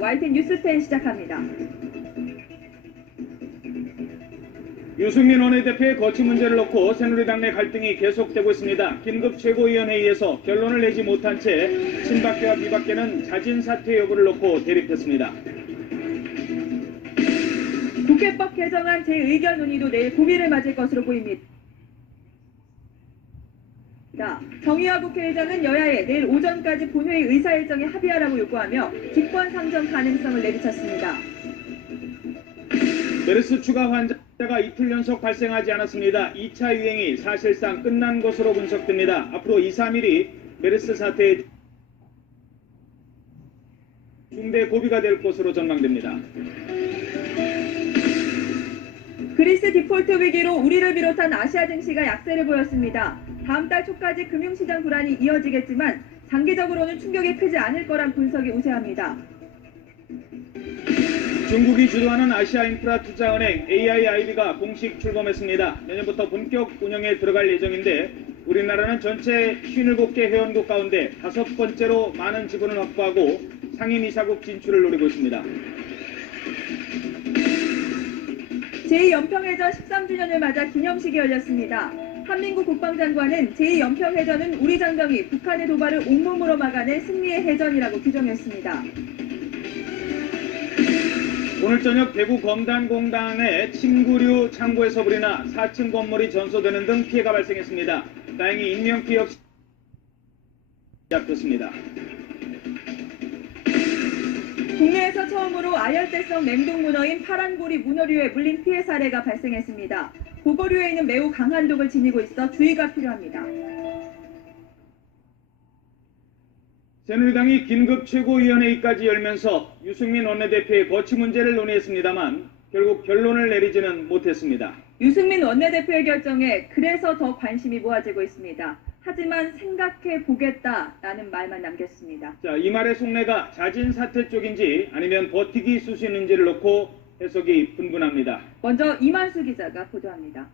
YTN 뉴스10 시작합니다. 유승민 원내대표의 거취 문제를 놓고 새누리당 내 갈등이 계속되고 있습니다. 긴급 최고위원회의에서 결론을 내지 못한 채 친박계와 비박계는 자진 사퇴 여부를 놓고 대립했습니다. 국회법 개정안 재의견 논의도 내일 고비를 맞을 것으로 보입니다. 정의화 국회의장은 여야에 내일 오전까지 본회의 의사일정에 합의하라고 요구하며 직권 상정 가능성을 내비쳤습니다. 메르스 추가 환자가 이틀 연속 발생하지 않았습니다. 2차 유행이 사실상 끝난 것으로 분석됩니다. 앞으로 2, 3일이 메르스 사태의 중대 고비가 될 것으로 전망됩니다. 그리스 디폴트 위기로 우리를 비롯한 아시아 증시가 약세를 보였습니다. 다음 달 초까지 금융시장 불안이 이어지겠지만 장기적으로는 충격이 크지 않을 거란 분석이 우세합니다. 중국이 주도하는 아시아 인프라 투자은행 AIIB가 공식 출범했습니다. 내년부터 본격 운영에 들어갈 예정인데 우리나라는 전체 57개 회원국 가운데 다섯 번째로 많은 지분을 확보하고 상임 이사국 진출을 노리고 있습니다. 제2연평해전 13주년을 맞아 기념식이 열렸습니다. 한민구 국방장관은 제2연평해전은 우리 장병이 북한의 도발을 온몸으로 막아낸 승리의 해전이라고 규정했습니다. 오늘 저녁 대구 검단공단의 침구류 창고에서 불이나 4층 건물이 전소되는 등 피해가 발생했습니다. 다행히 인명피해 없이 시작됐습니다. 국내에서 처음으로 아열대성 냉동 문어인 파란고리 문어류에 물린 피해 사례가 발생했습니다. 보고류에는 매우 강한 독을 지니고 있어 주의가 필요합니다. 새누리당이 긴급 최고위원회의까지 열면서 유승민 원내대표의 거취 문제를 논의했습니다만 결국 결론을 내리지는 못했습니다. 유승민 원내대표의 결정에 그래서 더 관심이 모아지고 있습니다. 하지만 생각해 보겠다라는 말만 남겼습니다. 자, 이 말의 속내가 자진 사퇴 쪽인지 아니면 버티기 수순인지를 놓고 해석이 분분합니다. 먼저 이만수 기자가 보도합니다.